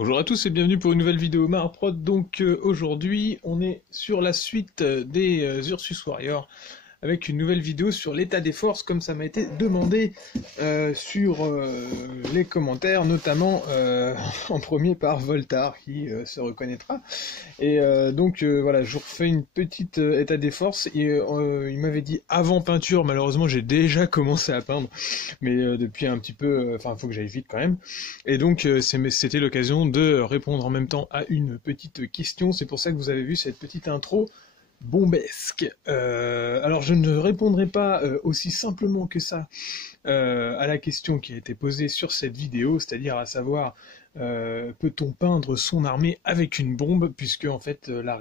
Bonjour à tous et bienvenue pour une nouvelle vidéo Marprod. Donc aujourd'hui on est sur la suite des Ursus Warrior avec une nouvelle vidéo sur l'état des forces comme ça m'a été demandé sur les commentaires, notamment en premier par Voltar qui se reconnaîtra. Et donc voilà, je vous refais une petite état des forces. Et, il m'avait dit avant peinture, malheureusement j'ai déjà commencé à peindre, mais depuis un petit peu, enfin faut que j'aille vite quand même. Et donc c'était l'occasion de répondre en même temps à une petite question, c'est pour ça que vous avez vu cette petite intro bombesque. Alors je ne répondrai pas aussi simplement que ça à la question qui a été posée sur cette vidéo, c'est-à-dire à savoir peut-on peindre son armée avec une bombe, puisque en fait la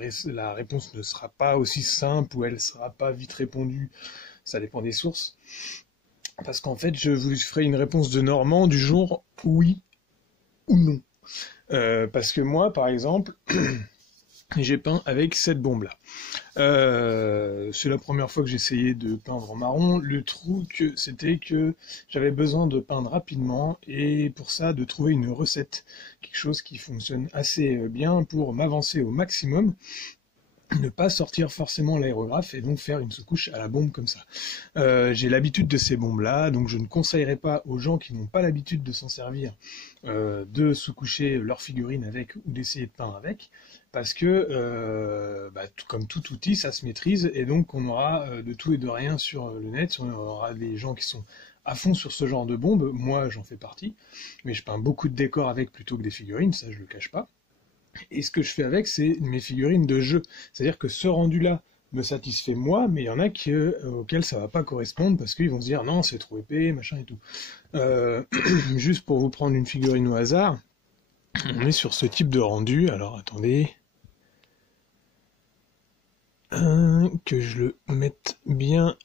réponse ne sera pas aussi simple ou elle sera pas vite répondue, ça dépend des sources, parce qu'en fait je vous ferai une réponse de Normand du genre oui ou non. Parce que moi par exemple j'ai peint avec cette bombe-là. C'est la première fois que j'essayais de peindre en marron. Le truc, c'était que j'avais besoin de peindre rapidement et pour ça, de trouver une recette. Quelque chose qui fonctionne assez bien pour m'avancer au maximum. Ne pas sortir forcément l'aérographe et donc faire une sous-couche à la bombe comme ça. J'ai l'habitude de ces bombes-là, donc je ne conseillerais pas aux gens qui n'ont pas l'habitude de s'en servir de sous-coucher leur figurine avec ou d'essayer de peindre avec, parce que comme tout outil, ça se maîtrise et donc on aura de tout et de rien sur le net. On aura des gens qui sont à fond sur ce genre de bombe, moi j'en fais partie, mais je peins beaucoup de décors avec plutôt que des figurines, ça je le cache pas. Et ce que je fais avec, c'est mes figurines de jeu. C'est-à-dire que ce rendu-là me satisfait moi, mais il y en a auxquels ça va pas correspondre parce qu'ils vont se dire non, c'est trop épais, machin et tout. Juste pour vous prendre une figurine au hasard, on est sur ce type de rendu. Alors attendez. Que je le mette bien.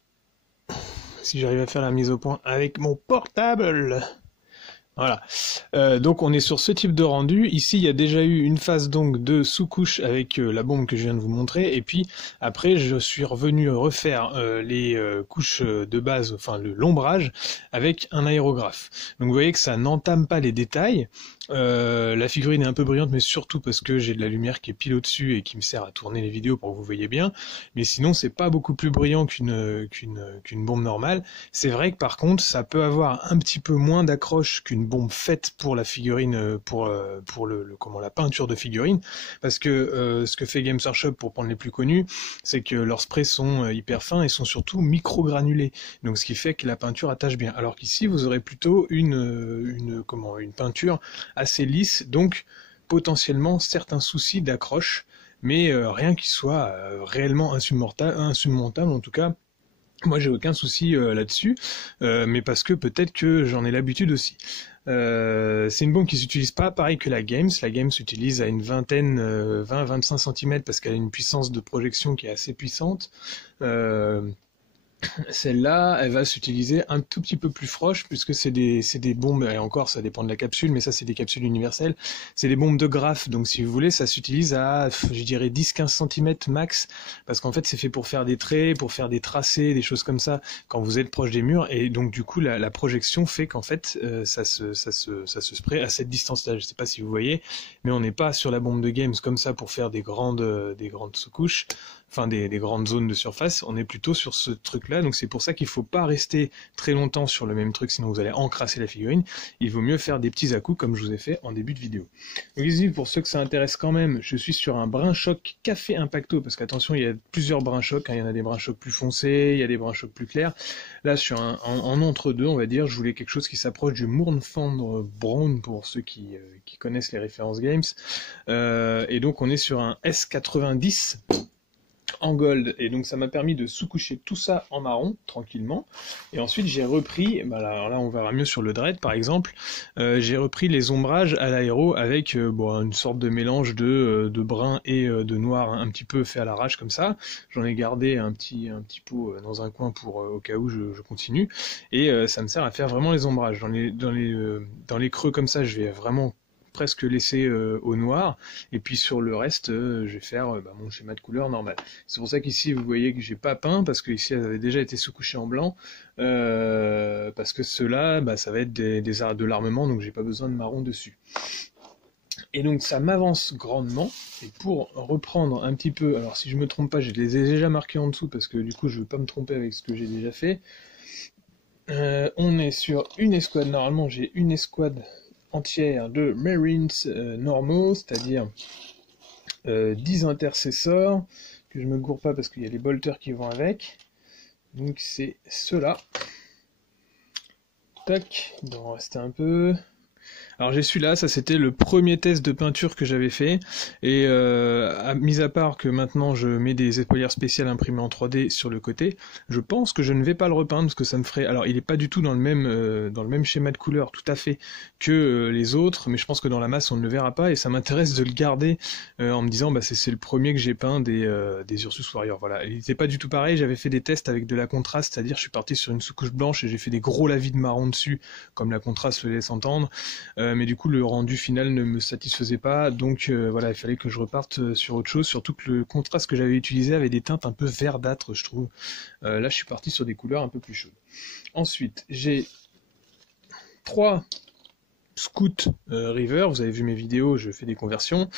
Si j'arrive à faire la mise au point avec mon portable. Voilà, donc on est sur ce type de rendu. Ici il y a déjà eu une phase donc de sous-couche avec la bombe que je viens de vous montrer, et puis après je suis revenu refaire les couches de base, enfin l'ombrage, avec un aérographe. Donc vous voyez que ça n'entame pas les détails. La figurine est un peu brillante, mais surtout parce que j'ai de la lumière qui est pile au-dessus et qui me sert à tourner les vidéos pour que vous voyez bien. Mais sinon c'est pas beaucoup plus brillant qu'une bombe normale. C'est vrai que par contre ça peut avoir un petit peu moins d'accroche qu'une bombe faite pour la figurine, pour la peinture de figurine, parce que ce que fait Games Workshop, pour prendre les plus connus, c'est que leurs sprays sont hyper fins et sont surtout micro-granulés, donc ce qui fait que la peinture attache bien, alors qu'ici vous aurez plutôt une peinture assez lisse, donc potentiellement certains soucis d'accroche, mais rien qui soit réellement insurmontable en tout cas. Moi j'ai aucun souci là-dessus, mais parce que peut-être que j'en ai l'habitude aussi. C'est une bombe qui s'utilise pas pareil que la Games. La Games s'utilise à une vingtaine, 20-25 cm parce qu'elle a une puissance de projection qui est assez puissante. Celle-là, elle va s'utiliser un tout petit peu plus proche, puisque c'est des bombes, et encore ça dépend de la capsule, mais ça c'est des capsules universelles, c'est des bombes de graphe, donc si vous voulez ça s'utilise à, je dirais 10-15 cm max, parce qu'en fait c'est fait pour faire des traits, pour faire des tracés, des choses comme ça, quand vous êtes proche des murs, et donc du coup la projection fait qu'en fait ça se spray à cette distance-là, je sais pas si vous voyez, mais on n'est pas sur la bombe de Games comme ça pour faire des grandes sous-couches, enfin des grandes zones de surface, on est plutôt sur ce truc-là, donc c'est pour ça qu'il faut pas rester très longtemps sur le même truc, sinon vous allez encrasser la figurine. Il vaut mieux faire des petits à-coups comme je vous ai fait en début de vidéo. Donc ici, pour ceux que ça intéresse quand même, je suis sur un brin choc Café Impacto, parce qu'attention, il y a plusieurs brins chocs, hein. Il y en a des brins chocs plus foncés, il y a des brins chocs plus clairs. Là, sur en entre-deux, on va dire, je voulais quelque chose qui s'approche du Mournfendre Brown, pour ceux qui connaissent les références Games. Et donc on est sur un S90 en gold, et donc ça m'a permis de sous-coucher tout ça en marron tranquillement, et ensuite j'ai repris, alors là on verra mieux sur le dread par exemple, j'ai repris les ombrages à l'aéro avec une sorte de mélange de brun et de noir, hein, un petit peu fait à l'arrache comme ça. J'en ai gardé un petit pot dans un coin pour au cas où je continue, et ça me sert à faire vraiment les ombrages dans les creux comme ça. Je vais vraiment presque laissé au noir, et puis sur le reste je vais faire mon schéma de couleur normal. C'est pour ça qu'ici vous voyez que j'ai pas peint, parce que ici elles avaient déjà été sous-couchées en blanc, parce que ceux-là ça va être de l'armement, donc j'ai pas besoin de marron dessus. Et donc ça m'avance grandement, et pour reprendre un petit peu, alors si je me trompe pas, je les ai déjà marqués en dessous, parce que du coup je veux pas me tromper avec ce que j'ai déjà fait. On est sur une escouade, normalement j'ai une escouade entière de Marines normaux, c'est-à-dire 10 intercesseurs, que je me gourre pas parce qu'il y a les bolters qui vont avec. Donc c'est ceux-là. Tac, il doit en rester un peu. Alors j'ai celui-là, ça c'était le premier test de peinture que j'avais fait, et mis à part que maintenant je mets des épaulières spéciales imprimées en 3D sur le côté, je pense que je ne vais pas le repeindre parce que ça me ferait... Alors il est pas du tout dans le même schéma de couleur tout à fait que les autres, mais je pense que dans la masse on ne le verra pas, et ça m'intéresse de le garder en me disant bah c'est le premier que j'ai peint des Ursus Warrior. Voilà, il n'était pas du tout pareil, j'avais fait des tests avec de la contraste, c'est-à-dire je suis parti sur une sous-couche blanche et j'ai fait des gros lavis de marron dessus, comme la contraste le laisse entendre. Mais du coup le rendu final ne me satisfaisait pas, donc voilà, il fallait que je reparte sur autre chose, surtout que le contraste que j'avais utilisé avait des teintes un peu verdâtres, je trouve. Là je suis parti sur des couleurs un peu plus chaudes. Ensuite j'ai 3 Scout River, vous avez vu mes vidéos, je fais des conversions,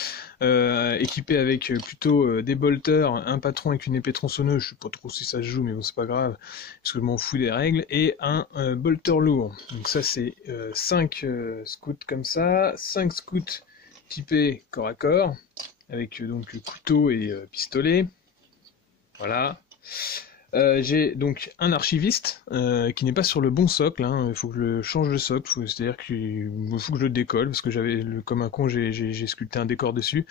équipé avec plutôt des bolters, un patron avec une épée tronçonneuse, je sais pas trop si ça se joue mais bon c'est pas grave, parce que je m'en fous des règles, et un bolter lourd. Donc ça c'est 5 scouts comme ça, 5 scouts typés corps à corps, avec donc couteau et pistolet, voilà. J'ai donc un archiviste qui n'est pas sur le bon socle, hein. Il faut que je le change de socle, c'est-à-dire qu'il faut que je le décolle, parce que j'avais, comme un con, j'ai sculpté un décor dessus.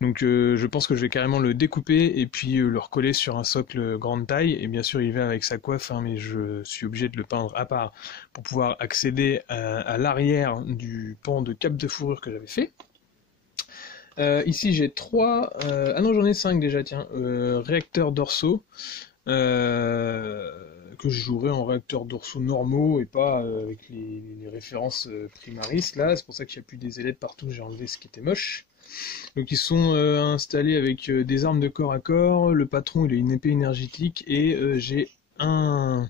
Donc je pense que je vais carrément le découper et puis le recoller sur un socle grande taille, et bien sûr il vient avec sa coiffe, hein, mais je suis obligé de le peindre à part pour pouvoir accéder à l'arrière du pan de cape de fourrure que j'avais fait. Ici j'ai 3... ah non j'en ai 5 déjà, tiens, réacteurs dorsaux. Que je jouerai en réacteurs dorsaux normaux et pas avec les références Primaris là, c'est pour ça qu'il n'y a plus des ailettes partout, j'ai enlevé ce qui était moche. Donc ils sont installés avec des armes de corps à corps, le patron il a une épée énergétique, et j'ai un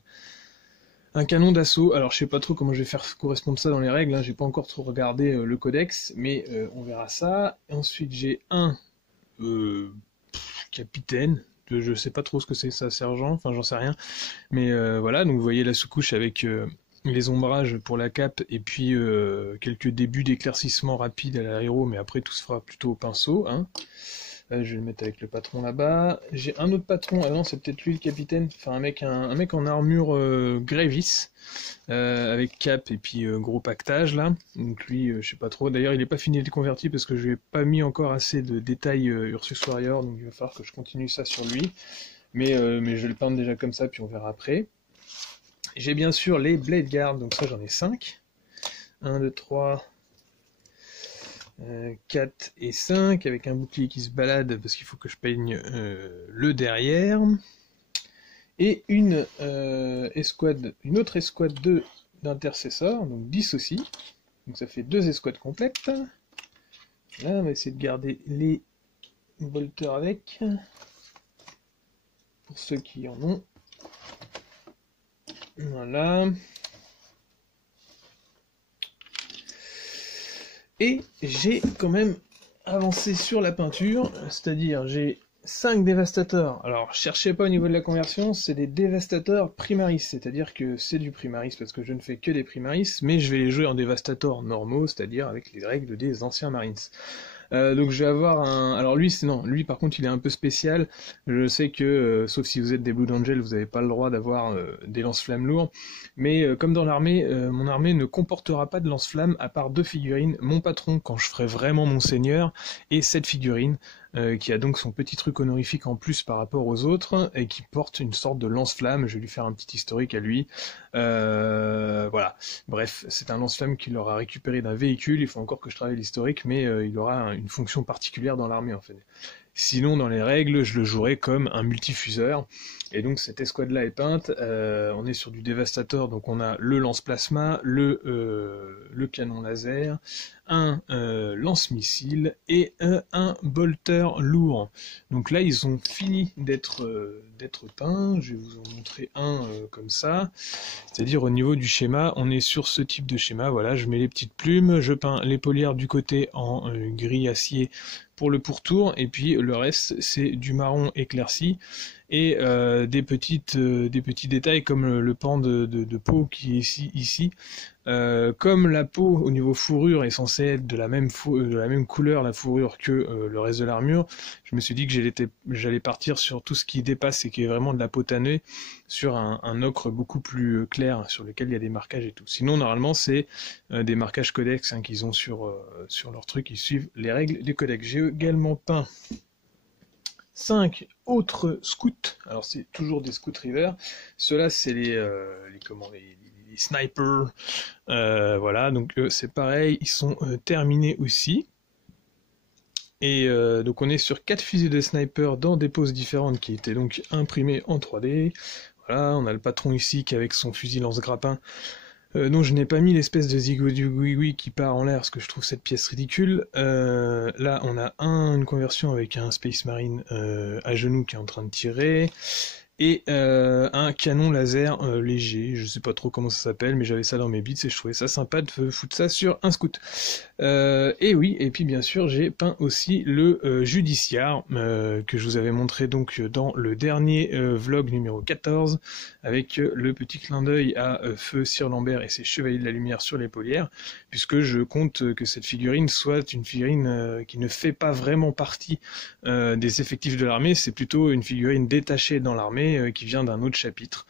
canon d'assaut. Alors je sais pas trop comment je vais faire correspondre ça dans les règles, hein. J'ai pas encore trop regardé le codex, mais on verra ça. Ensuite j'ai un capitaine. Je sais pas trop ce que c'est ça, sergent, enfin j'en sais rien. Mais voilà, donc vous voyez la sous-couche avec les ombrages pour la cape, et puis quelques débuts d'éclaircissement rapide à l'aéro, mais après tout se fera plutôt au pinceau, hein. Je vais le mettre avec le patron là-bas. J'ai un autre patron, ah non c'est peut-être lui le capitaine, enfin un mec en armure Grévis, avec cap et puis gros pactage là. Donc lui, je sais pas trop, d'ailleurs il est pas fini de converti parce que je lui ai pas mis encore assez de détails Ursus Warrior, donc il va falloir que je continue ça sur lui. Mais je vais le peindre déjà comme ça, puis on verra après. J'ai bien sûr les Blade Guard, donc ça j'en ai 5. 1, 2, 3... 4 et 5, avec un bouclier qui se balade parce qu'il faut que je peigne le derrière, et une autre escouade d'intercesseurs, donc 10 aussi, donc ça fait 2 escouades complètes. Là on va essayer de garder les bolters avec, pour ceux qui en ont. Voilà. Et j'ai quand même avancé sur la peinture, c'est-à-dire j'ai 5 dévastateurs. Alors cherchez pas au niveau de la conversion, c'est des dévastateurs primaris, c'est-à-dire que c'est du primaris parce que je ne fais que des primaris, mais je vais les jouer en dévastateurs normaux, c'est-à-dire avec les règles des anciens marines. Donc je vais avoir un... Alors lui, non, lui par contre il est un peu spécial. Je sais que, sauf si vous êtes des Blood Angels, vous n'avez pas le droit d'avoir des lance-flammes lourds. Mais comme dans l'armée, mon armée ne comportera pas de lance-flammes à part 2 figurines. Mon patron, quand je ferai vraiment mon seigneur, et cette figurine, qui a donc son petit truc honorifique en plus par rapport aux autres, et qui porte une sorte de lance-flamme. Je vais lui faire un petit historique à lui. Voilà. Bref, c'est un lance-flamme qu'il aura récupéré d'un véhicule. Il faut encore que je travaille l'historique, mais il aura une fonction particulière dans l'armée en fait. Sinon, dans les règles, je le jouerais comme un multifuseur. Et donc cette escouade-là est peinte, on est sur du Devastator, donc on a le lance-plasma, le canon laser, un lance-missile et un bolter lourd. Donc là ils ont fini d'être peints, je vais vous en montrer un comme ça, c'est-à-dire au niveau du schéma, on est sur ce type de schéma, voilà, je mets les petites plumes, je peins les polières du côté en gris acier pour le pourtour, et puis le reste c'est du marron éclairci, et des petits détails comme le pan de peau qui est ici. Comme la peau au niveau fourrure est censée être de la même couleur, la fourrure, que le reste de l'armure, je me suis dit que j'allais partir sur tout ce qui dépasse et qui est vraiment de la peau tannée, sur un ocre beaucoup plus clair sur lequel il y a des marquages et tout. Sinon normalement c'est des marquages codex qu'ils ont sur leur truc, ils suivent les règles des codex. J'ai également peint 5 autres scouts, alors c'est toujours des scouts river, ceux-là c'est les snipers, voilà, donc c'est pareil, ils sont terminés aussi, et donc on est sur 4 fusils de sniper dans des poses différentes qui étaient donc imprimées en 3D, voilà, on a le patron ici qui avec son fusil lance-grappin, dont je n'ai pas mis l'espèce de zigouigoui qui part en l'air parce que je trouve cette pièce ridicule. Là on a une conversion avec un Space Marine à genoux qui est en train de tirer, et un canon laser léger, je sais pas trop comment ça s'appelle, mais j'avais ça dans mes bits et je trouvais ça sympa de foutre ça sur un scout. Et oui, et puis bien sûr j'ai peint aussi le judiciaire que je vous avais montré donc dans le dernier vlog numéro 14, avec le petit clin d'œil à Feu Sir Lambert et ses Chevaliers de la Lumière sur les polières, puisque je compte que cette figurine soit une figurine qui ne fait pas vraiment partie des effectifs de l'armée, c'est plutôt une figurine détachée dans l'armée qui vient d'un autre chapitre,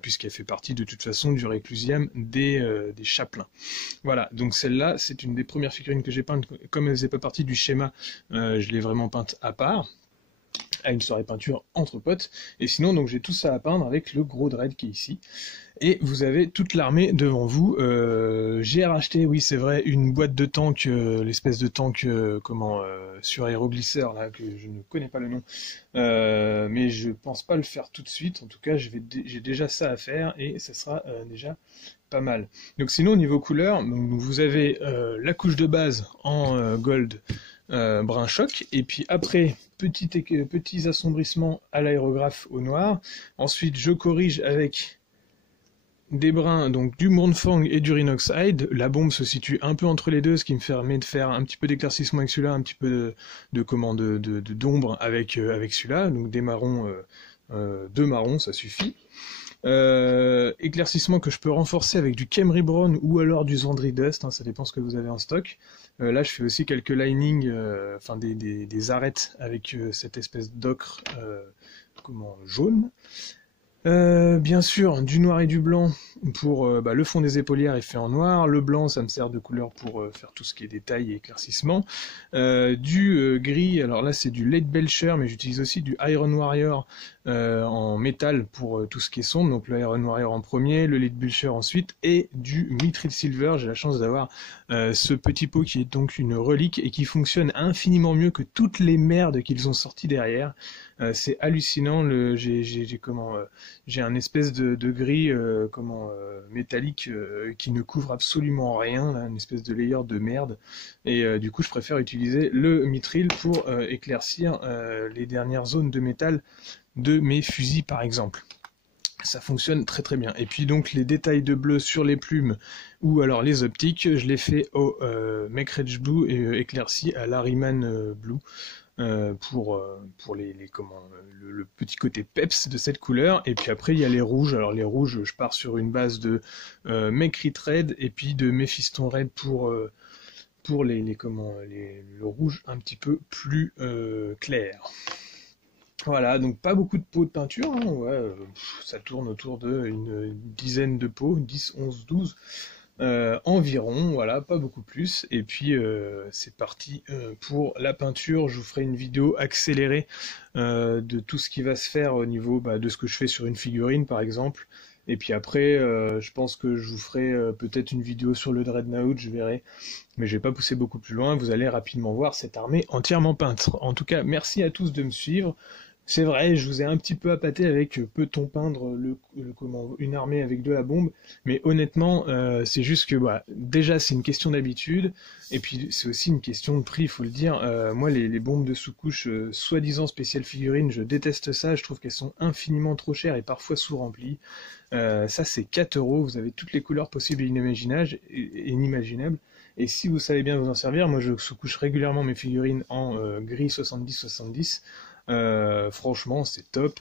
puisqu'elle fait partie de toute façon du réclusium des chapelains. Voilà, donc celle-là, c'est une des premières figurines que j'ai peintes, comme elle faisait pas partie du schéma, je l'ai vraiment peinte à part, à une soirée peinture entre potes, et sinon donc j'ai tout ça à peindre avec le gros dread qui est ici, et vous avez toute l'armée devant vous. J'ai racheté, oui c'est vrai, une boîte de tank, l'espèce de tank sur aéroglisseur là, que je ne connais pas le nom, mais je pense pas le faire tout de suite, en tout cas j'ai déjà ça à faire, et ça sera déjà pas mal. Donc sinon au niveau couleur, donc, vous avez la couche de base en gold brun choc, et puis après petits assombrissements à l'aérographe au noir. Ensuite je corrige avec des brins, donc du Mournfang et du Rhinoxide. La bombe se situe un peu entre les deux, ce qui me permet de faire un petit peu d'éclaircissement avec celui-là, un petit peu d'ombre avec celui-là, donc des marrons, 2 marrons ça suffit. Éclaircissement que je peux renforcer avec du Khemri Brown ou alors du Zandri Dust, ça dépend ce que vous avez en stock. Là je fais aussi quelques linings, des arêtes avec cette espèce d'ocre jaune. Bien sûr, du noir et du blanc pour le fond des épaulières est fait en noir, le blanc ça me sert de couleur pour faire tout ce qui est détail et éclaircissement, du gris, alors là c'est du Late Belcher, mais j'utilise aussi du Iron Warrior en métal pour tout ce qui est sombre, donc le Iron Warrior en premier, le Late Belcher ensuite, et du Mithril Silver. J'ai la chance d'avoir ce petit pot qui est donc une relique et qui fonctionne infiniment mieux que toutes les merdes qu'ils ont sorties derrière. C'est hallucinant, j'ai un espèce de gris métallique qui ne couvre absolument rien, là, une espèce de layer de merde, et du coup je préfère utiliser le mithril pour éclaircir les dernières zones de métal de mes fusils par exemple. Ça fonctionne très très bien. Et puis donc les détails de bleu sur les plumes ou alors les optiques, je les fais au Make-Rage Blue et éclairci à l'Ariman Blue. Pour le petit côté peps de cette couleur. Et puis après il y a les rouges. Alors les rouges, je pars sur une base de Mekrit Red et puis de Mephiston Red pour le rouge un petit peu plus clair. Voilà, donc pas beaucoup de pots de peinture, hein, ouais, ça tourne autour d'une dizaine de pots, 10, 11, 12 environ, voilà, pas beaucoup plus, et puis c'est parti pour la peinture. Je vous ferai une vidéo accélérée de tout ce qui va se faire au niveau de ce que je fais sur une figurine par exemple, Et puis après, je pense que je vous ferai peut-être une vidéo sur le Dreadnought, je verrai. Mais je vais pas pousser beaucoup plus loin, vous allez rapidement voir cette armée entièrement peinte. En tout cas, merci à tous de me suivre. C'est vrai, je vous ai un petit peu appâté avec peut-on peindre une armée avec de la bombe, mais honnêtement, c'est juste que déjà c'est une question d'habitude, et puis c'est aussi une question de prix, il faut le dire. Moi, les bombes de sous-couche, soi-disant spéciales figurines, je déteste ça, je trouve qu'elles sont infiniment trop chères et parfois sous-remplies. Ça, c'est 4 euros, vous avez toutes les couleurs possibles et inimaginables. Et si vous savez bien vous en servir, moi je sous-couche régulièrement mes figurines en gris 70-70. Franchement, c'est top.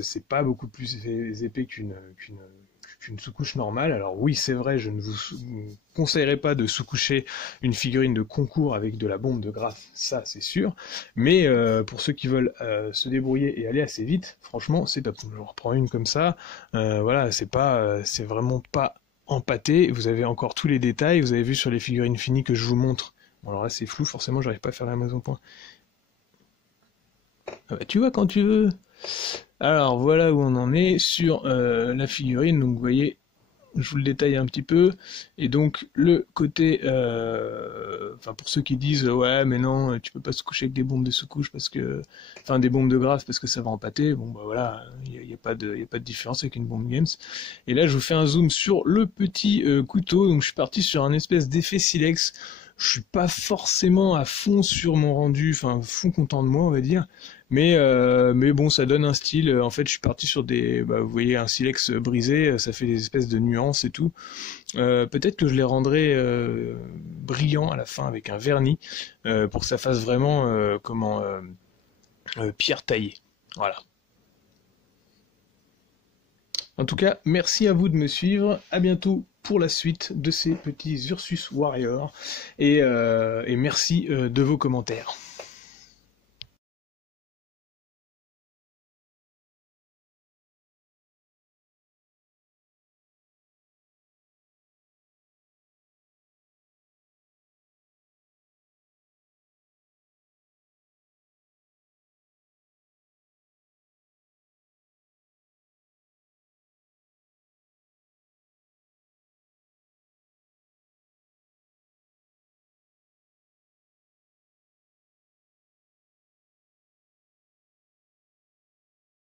C'est pas beaucoup plus épais qu'une sous-couche normale. Alors oui, c'est vrai, je ne vous conseillerais pas de sous-coucher une figurine de concours avec de la bombe de Graf, ça c'est sûr. Mais pour ceux qui veulent se débrouiller et aller assez vite, franchement, c'est top. Je reprends une comme ça. Voilà, c'est vraiment pas empâté. Vous avez encore tous les détails. Vous avez vu sur les figurines finies que je vous montre. Bon, alors là, c'est flou. Forcément, j'arrive pas à faire la mise au point. Ah bah, tu vois quand tu veux. Alors voilà où on en est sur la figurine. Donc vous voyez, je vous le détaille un petit peu. Et donc le côté, enfin pour ceux qui disent ouais mais non tu peux pas se coucher avec des bombes de sous-couche parce que, enfin des bombes de Graf parce que ça va empâter. Bon bah voilà, y a pas de différence avec une bombe Games. Et là je vous fais un zoom sur le petit couteau. Donc je suis parti sur un espèce d'effet silex. Je suis pas forcément à fond sur mon rendu, enfin fond content de moi on va dire, mais bon ça donne un style. En fait je suis parti sur des, vous voyez un silex brisé, ça fait des espèces de nuances et tout. Peut-être que je les rendrai brillants à la fin avec un vernis pour que ça fasse vraiment pierre taillée. Voilà. En tout cas, merci à vous de me suivre. À bientôt pour la suite de ces petits Ursus Warriors. Et merci de vos commentaires.